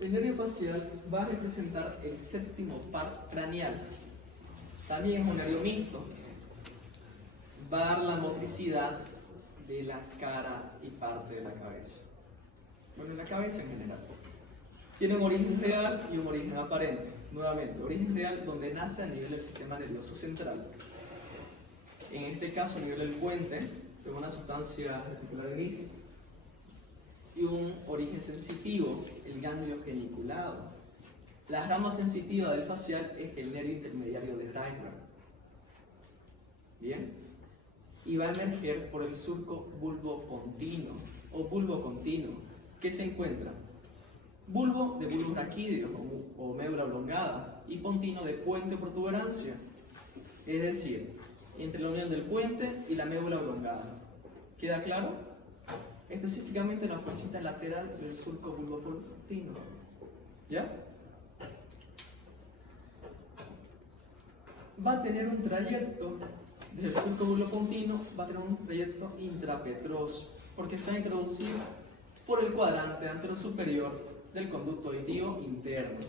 El nervio facial va a representar el séptimo par craneal. También es un nervio mixto. Va a dar la motricidad de la cara y parte de la cabeza. Bueno, la cabeza en general. Tiene un origen real y un origen aparente. Nuevamente, origen real donde nace a nivel del sistema nervioso central. En este caso, a nivel del puente, de una sustancia reticular gris. Y un origen sensitivo, el ganglio geniculado. La rama sensitiva del facial es el nervio intermediario de Reinhardt. Bien. Y va a emerger por el surco bulbopontino o bulbo continuo, que se encuentra bulbo de bulbo raquídeo o médula oblongada y pontino de puente o protuberancia, es decir, entre la unión del puente y la médula oblongada. ¿Queda claro? Específicamente en la fosita lateral del surco bulbopontino. ¿Ya? Va a tener un trayecto desde el surco bulbopontino, va a tener un trayecto intrapetroso, porque se va a introducir por el cuadrante antero superior del conducto auditivo interno.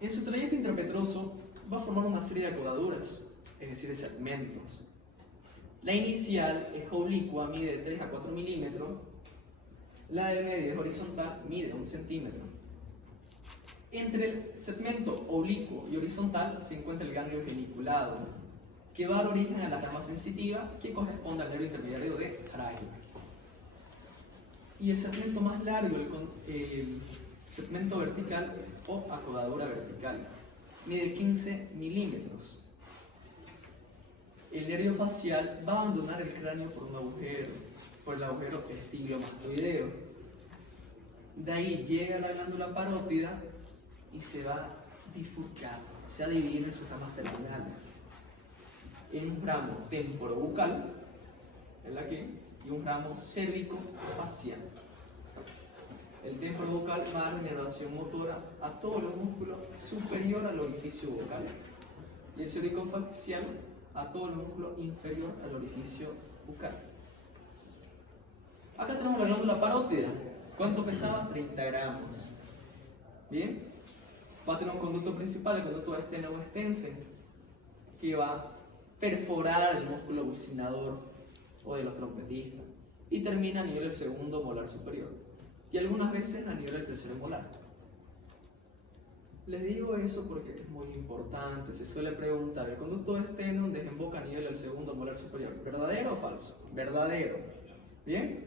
En su trayecto intrapetroso va a formar una serie de codaduras, es decir, de segmentos. La inicial es oblicua, mide de 3 a 4 milímetros. La de medio es horizontal, mide 1 centímetro. Entre el segmento oblicuo y horizontal se encuentra el ganglio geniculado, que va a dar origen a la rama sensitiva que corresponde al nervio intermediario de Reinhardt. Y el segmento más largo, el segmento vertical o acodadura vertical, mide 15 milímetros. El nervio facial va a abandonar el cráneo por un agujero, por el agujero estiglomastoideo. De ahí llega a la glándula parótida y se va a bifurcar, se va a dividir en sus ramas terminales. En un ramo temporobucal, el aquí, y un ramo cérvico-facial. El temporobucal va a dar inervación motora a todos los músculos superior al orificio bucal. Y el cérvico-facial a todo el músculo inferior al orificio bucal. Acá tenemos la glándula parótida. ¿Cuánto pesaba? 30 gramos. Bien. Va a tener un conducto principal, el conducto esteno-estense, que va a perforar el músculo bucinador o de los trompetistas y termina a nivel del segundo molar superior y algunas veces a nivel del tercer molar. Les digo eso porque es muy importante. Se suele preguntar, ¿el conducto esteno desemboca a nivel del segundo molar superior? ¿Verdadero o falso? Verdadero. ¿Bien?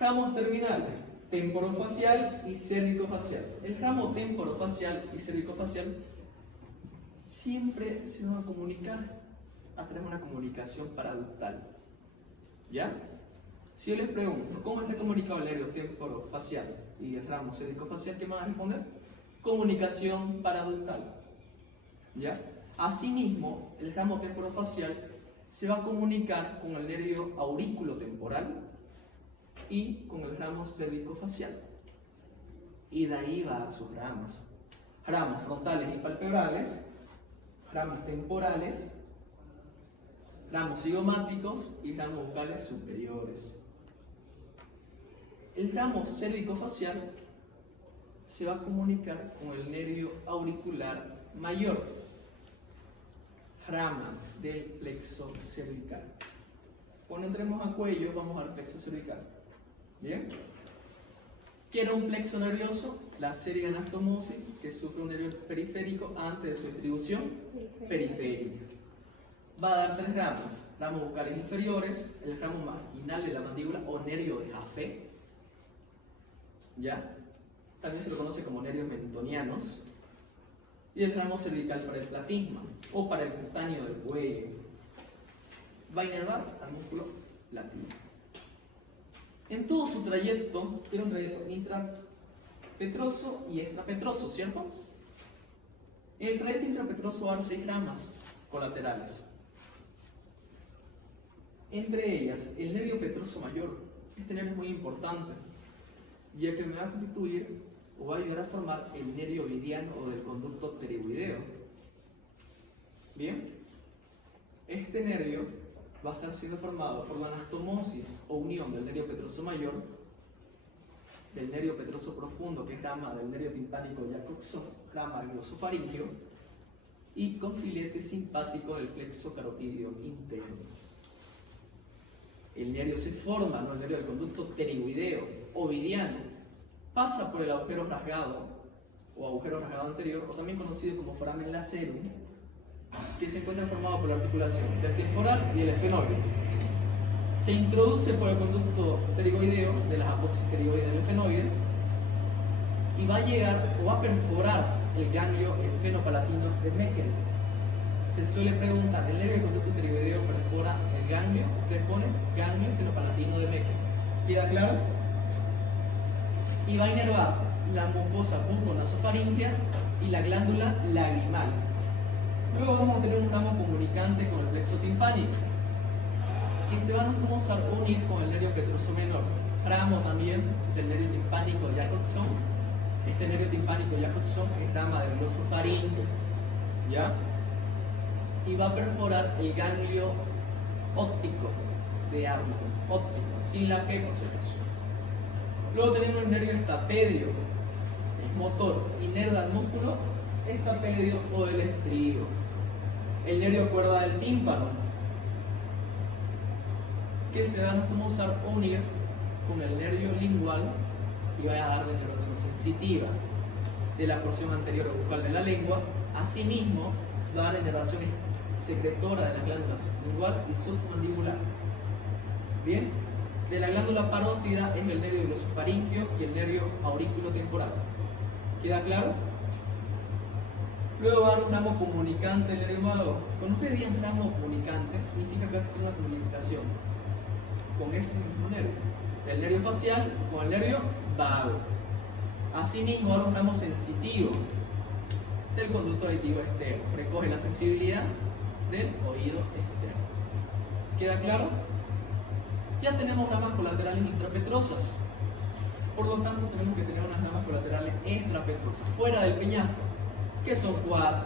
Ramos terminales, temporofacial y cérvico-facial. El ramo temporofacial y cérvico-facial siempre se van a comunicar a través de una comunicación paraductal. ¿Ya? Si yo les pregunto, ¿cómo está comunicado el nervio temporofacial y el ramo cérvico-facial? ¿Qué me van a responder? Comunicación paraductal. ¿Ya? Asimismo, el ramo temporofacial se va a comunicar con el nervio aurículo-temporal y con el ramo cérvico-facial. Y de ahí va a sus ramas. Ramos frontales y palpebrales, ramos temporales, ramos cigomáticos y ramos bucales superiores. El ramo cérvico-facial se va a comunicar con el nervio auricular mayor, rama del plexo cervical. Cuando entremos a cuello, vamos al plexo cervical. ¿Bien? ¿Qué era un plexo nervioso? La serie de anastomosis que sufre un nervio periférico antes de su distribución periférica. Va a dar 3 ramas: ramos bucales inferiores, el ramo marginal de la mandíbula o nervio de Jaffe, ¿ya? También se lo conoce como nervios mentonianos, y el ramo cervical para el platisma o para el cutáneo del cuello. Va a inervar al músculo platino. En todo su trayecto, tiene un trayecto intrapetroso y extrapetroso, ¿cierto? En el trayecto intrapetroso va a haber 6 ramas colaterales. Entre ellas, el nervio petroso mayor. Este nervio es muy importante, ya que me va a constituir o va a ayudar a formar el nervio ovidiano o del conducto pterygoideo. Bien, este nervio va a estar siendo formado por la anastomosis o unión del nervio petroso mayor del nervio petroso profundo, que es rama del nervio timpánico y acoxón, rama del glosofaringeo, y con filete simpático del plexo carotídeo interno. El nervio se forma, ¿no? El nervio del conducto pterigoideo, ovidiano, pasa por el agujero rasgado o agujero rasgado anterior, o también conocido como foramen lacerum, que se encuentra formado por la articulación del temporal y el esfenoides. Se introduce por el conducto pterigoideo de las apófisis pterigoides del esfenoides y va a llegar o va a perforar el ganglio esfenopalatino de Meckel. Se suele preguntar, ¿el nervio del conducto pterigoideo perfora el ganglio? Ustedes ponen ganglio esfenopalatino de Meckel. ¿Queda claro? Y va a inervar la mucosa buconasofaringea y la glándula lagrimal. Luego vamos a tener un ramo comunicante con el plexo timpánico, que se van a unir con el nervio petroso menor, ramo también del nervio timpánico y acoxón. Este nervio timpánico y acoxón es rama del glosofaringeo, ¿ya? Y va a perforar el ganglio óptico de árbitro, óptico, sin la P por si acaso. Luego tenemos el nervio estapedio, es motor, inerva el músculo estapedio o del estribo. El nervio cuerda del tímpano, que se van a unir con el nervio lingual y va a dar denervación sensitiva de la porción anterior o bucal de la lengua. Asimismo, va a dar denervación secretora de las glándulas lingual y submandibular. Bien, de la glándula parótida es el nervio glosofaringeo y el nervio auriculotemporal. ¿Queda claro? Luego va a dar un ramo comunicante del nervio vago. Cuando ustedes digan ramo comunicante, significa que hace una comunicación con ese mismo nervio, el nervio facial con el nervio vago. Asimismo, va a dar un ramo sensitivo del conducto auditivo externo, recoge la sensibilidad del oído externo. ¿Queda claro? Ya tenemos ramas colaterales intrapetrosas, por lo tanto tenemos que tener unas ramas colaterales extrapetrosas, fuera del peñasco, que son 4.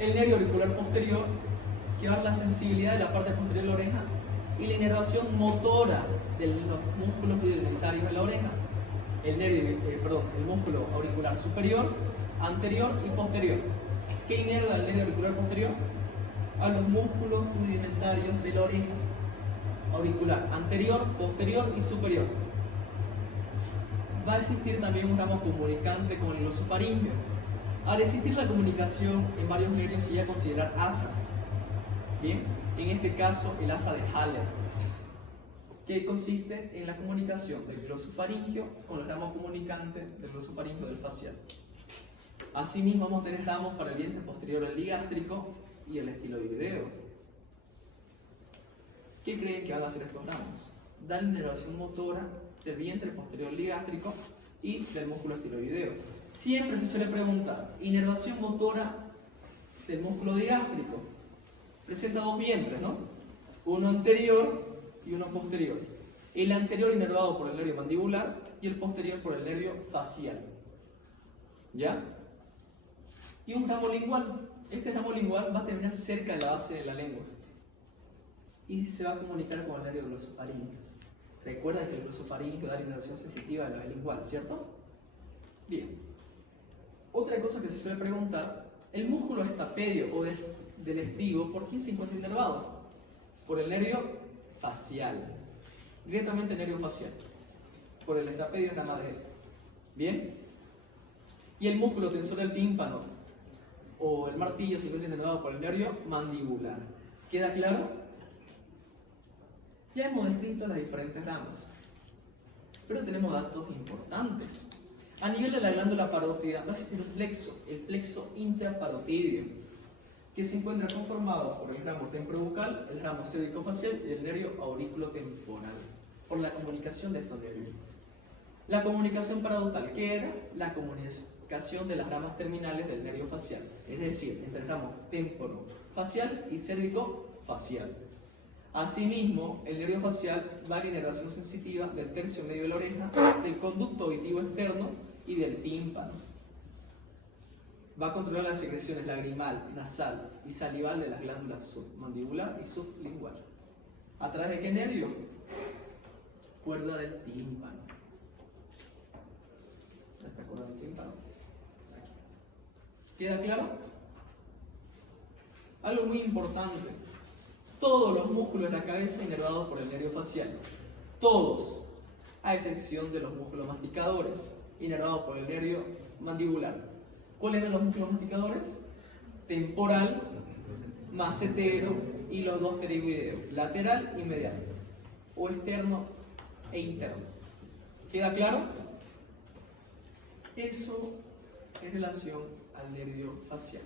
El nervio auricular posterior, que va a dar la sensibilidad de la parte posterior de la oreja y la inervación motora de los músculos rudimentarios de la oreja. El músculo auricular superior, anterior y posterior. ¿Qué inerva el nervio auricular posterior? A los músculos rudimentarios de la oreja. Auricular anterior, posterior y superior. Va a existir también un ramo comunicante con el glosofaringeo. Al existir la comunicación en varios nervios se llega a considerar asas. Bien, en este caso el asa de Haller, que consiste en la comunicación del glosofaringeo con el ramo comunicante del glosofaringeo del facial. Asimismo vamos a tener ramos para el vientre posterior, el digástrico y el estiloideo. ¿Qué creen que van a hacer estos ramos? Dar inervación motora del vientre posterior ligástrico y del músculo estiloideo. Siempre se suele preguntar, inervación motora del músculo digástrico. Presenta 2 vientres, ¿no? Uno anterior y uno posterior. El anterior inervado por el nervio mandibular y el posterior por el nervio facial. ¿Ya? Y un ramo lingual. Este ramo lingual va a terminar cerca de la base de la lengua y se va a comunicar con el nervio glosofaringeo. Recuerden que el glosofaringeo da la inervación sensitiva de la lingual, ¿cierto? Bien. Otra cosa que se suele preguntar, el músculo estapedio o del estribo, ¿por quién se encuentra inervado? Por el nervio facial. Directamente el nervio facial. Por el estapedio es la madre. ¿Bien? Y el músculo tensor del tímpano o el martillo se encuentra inervado por el nervio mandibular. ¿Queda claro? Ya hemos descrito las diferentes ramas, pero tenemos datos importantes. A nivel de la glándula parótida va a existir un plexo, el plexo intraparotídeo, que se encuentra conformado por el ramo temporobucal, el ramo cérvico-facial y el nervio auriculotemporal, por la comunicación de estos nervios. La comunicación parodontal, ¿qué era? La comunicación de las ramas terminales del nervio facial, es decir, entre el ramo temporofacial y cérvico-facial. Asimismo, el nervio facial va a la inervación sensitiva del tercio medio de la oreja, del conducto auditivo externo y del tímpano. Va a controlar las secreciones lagrimal, nasal y salival de las glándulas submandibular y sublingual. ¿A través de qué nervio? Cuerda del tímpano. ¿Queda claro? Algo muy importante. Todos los músculos de la cabeza inervados por el nervio facial. Todos, a excepción de los músculos masticadores, inervados por el nervio mandibular. ¿Cuáles eran los músculos masticadores? Temporal, macetero y los dos pterigoideos, lateral y medial, o externo e interno. ¿Queda claro? Eso en relación al nervio facial.